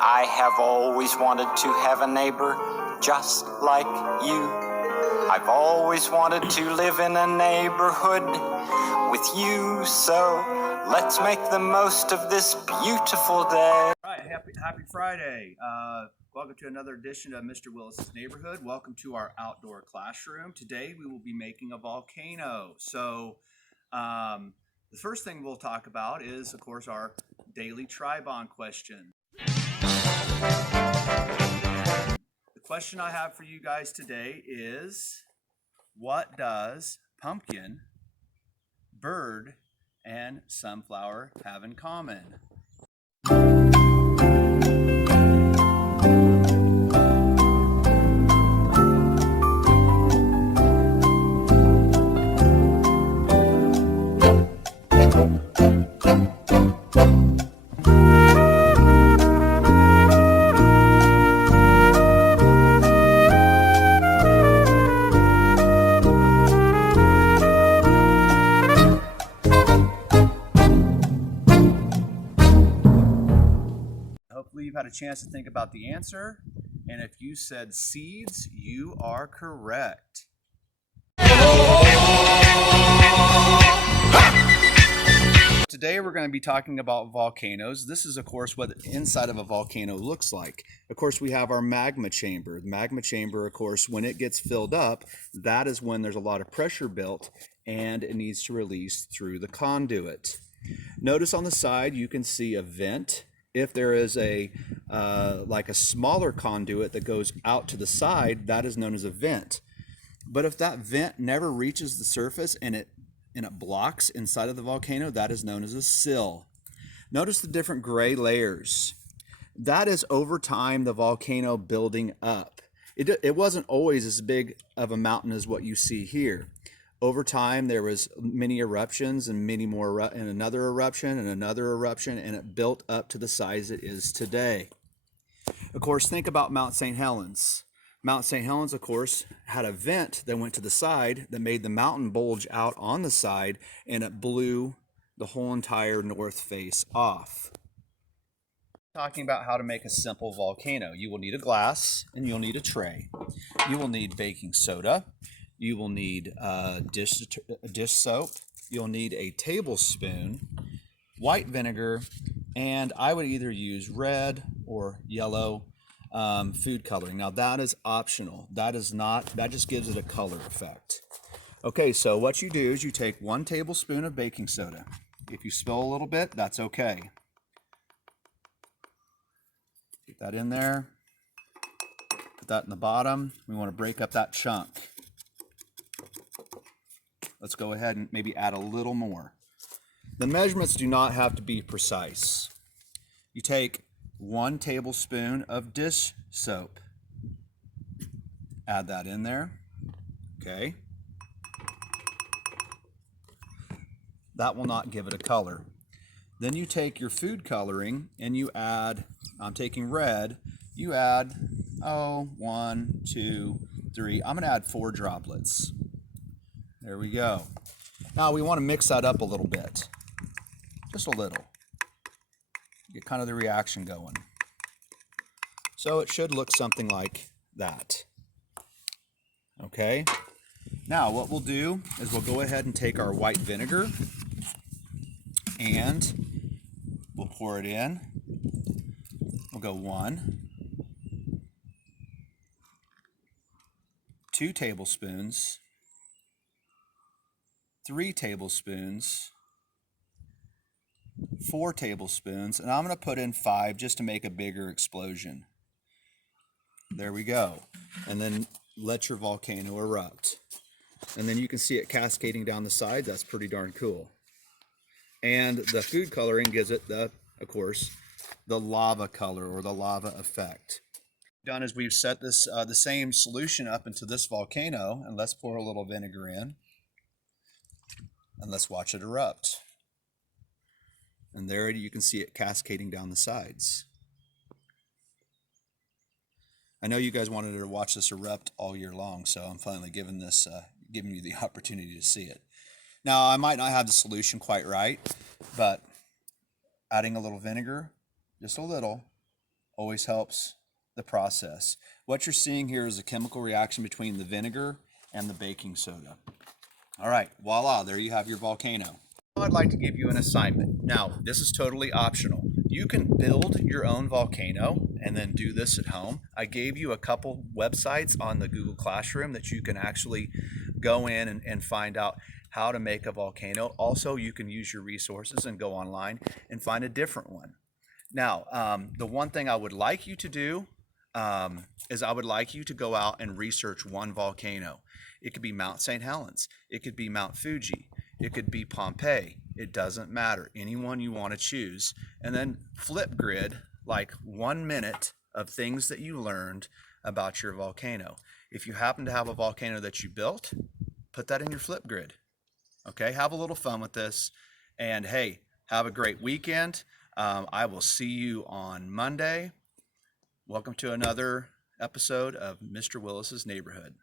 I have always wanted to have a neighbor just like you. I've always wanted to live in a neighborhood with you, so let's make the most of this beautiful day. All right, happy Friday. Welcome to another edition of Mr. Willis's Neighborhood. Welcome to our outdoor classroom. Today we will be making a volcano. So the first thing we'll talk about is, of course, our daily Tribon question. The question I have for you guys today is, what does pumpkin, bird, and sunflower have in common? Hopefully you've had a chance to think about the answer, and if you said seeds, you are correct. Today we're going to be talking about volcanoes. This is, of course, what the inside of a volcano looks like. Of course, we have our magma chamber. The magma chamber, of course, when it gets filled up, that is when there's a lot of pressure built and it needs to release through the conduit. Notice on the side you can see a vent. If there is a like a smaller conduit that goes out to the side, that is known as a vent. But if that vent never reaches the surface and it blocks inside of the volcano, that is known as a sill. Notice the different gray layers. That is over time the volcano building up. It wasn't always as big of a mountain as what you see here. Over time, there was many eruptions and many more, and another eruption and another eruption, and it built up to the size it is today. Of course, think about Mount St. Helens. Mount St. Helens, of course, had a vent that went to the side that made the mountain bulge out on the side, and it blew the whole entire north face off. Talking about how to make a simple volcano. You will need a glass and you'll need a tray. You will need baking soda. You will need dish soap. You'll need a tablespoon, white vinegar, and I would either use red or yellow food coloring. Now that is optional. That just gives it a color effect. Okay, so what you do is you take 1 tablespoon of baking soda. If you spill a little bit, that's okay. Get that in there. Put that in the bottom. We want to break up that chunk. Let's go ahead and maybe add a little more. The measurements do not have to be precise. You take 1 tablespoon of dish soap. Add that in there. Okay. That will not give it a color. Then you take your food coloring and you add, I'm taking red, you add, 1, 2, 3. I'm going to add 4 droplets. There we go. Now we want to mix that up a little bit. Just a little. Get kind of the reaction going. So it should look something like that. Okay. Now what we'll do is we'll go ahead and take our white vinegar and we'll pour it in. We'll go 1, 2 tablespoons, 3 tablespoons, 4 tablespoons, and I'm going to put in 5 just to make a bigger explosion. There we go. And then let your volcano erupt. And then you can see it cascading down the side. That's pretty darn cool. And the food coloring gives it of course, the lava color or the lava effect. Done is we've set this the same solution up into this volcano, and let's pour a little vinegar in. And let's watch it erupt. And there you can see it cascading down the sides. I know you guys wanted to watch this erupt all year long, so I'm finally giving you the opportunity to see it. Now, I might not have the solution quite right, but adding a little vinegar, just a little, always helps the process. What you're seeing here is a chemical reaction between the vinegar and the baking soda. All right, voila, there you have your volcano. I'd like to give you an assignment. Now, this is totally optional. You can build your own volcano and then do this at home. I gave you a couple websites on the Google Classroom that you can actually go in and find out how to make a volcano. Also, you can use your resources and go online and find a different one. Now, the one thing I would like you to do is I would like you to go out and research one volcano. It could be Mount St. Helens. It could be Mount Fuji. It could be Pompeii. It doesn't matter. Any one you want to choose. And then flip grid like 1 minute of things that you learned about your volcano. If you happen to have a volcano that you built, put that in your flip grid. Okay, have a little fun with this. And hey, have a great weekend. I will see you on Monday. Welcome to another episode of Mr. Willis's Neighborhood.